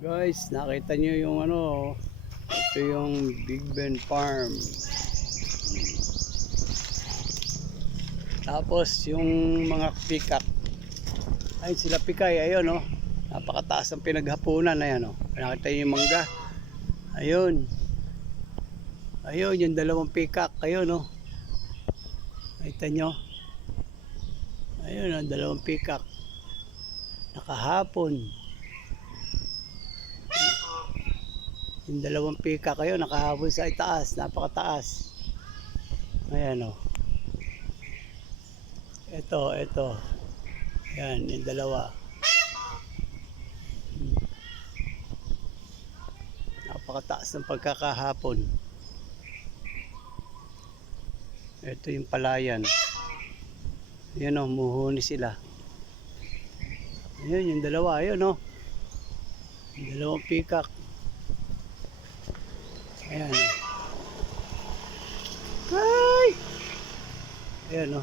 Guys, nakita nyo yung ano, ito yung Big Ben Farm. Tapos yung mga pikak. Ayun sila pikay, ayun oh. Napakataas ang pinaghapunan, ayan oh. Nakita nyo yung mangga. Ayun. Ayun, yung dalawang pikak, ayun oh. Nakita nyo. Ayun ang dalawang pikak. Nakahapon. Yung dalawang pika kayo nakahabol sa itaas, napakataas. Ayan o. Ito. Ayan, yung dalawa. Napakataas ng pagkakahapon. Ito yung palayan. Ayan o, muhuni sila. Ayan, yung dalawa, ayun o. Yung dalawang pikak. Ayan o. Ay! Ayan o.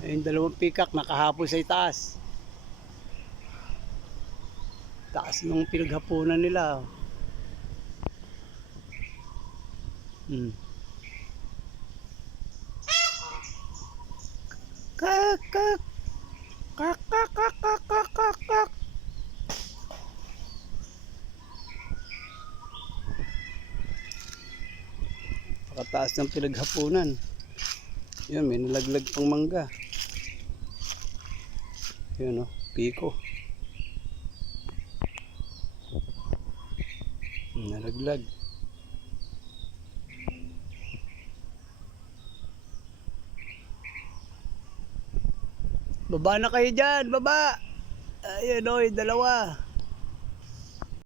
Ayan, yung dalawang pikak nakahabol sa itaas. Taas nung pinaghapunan nila. Kak, kak. Kak, kak, kak, kak, kak, kak, kak. Pakataas ng pinaghapunan. Yun, may nalaglag pang mangga. Yun o, piko. Nalaglag. Baba na kayo dyan, baba! Ayun o, yung dalawa.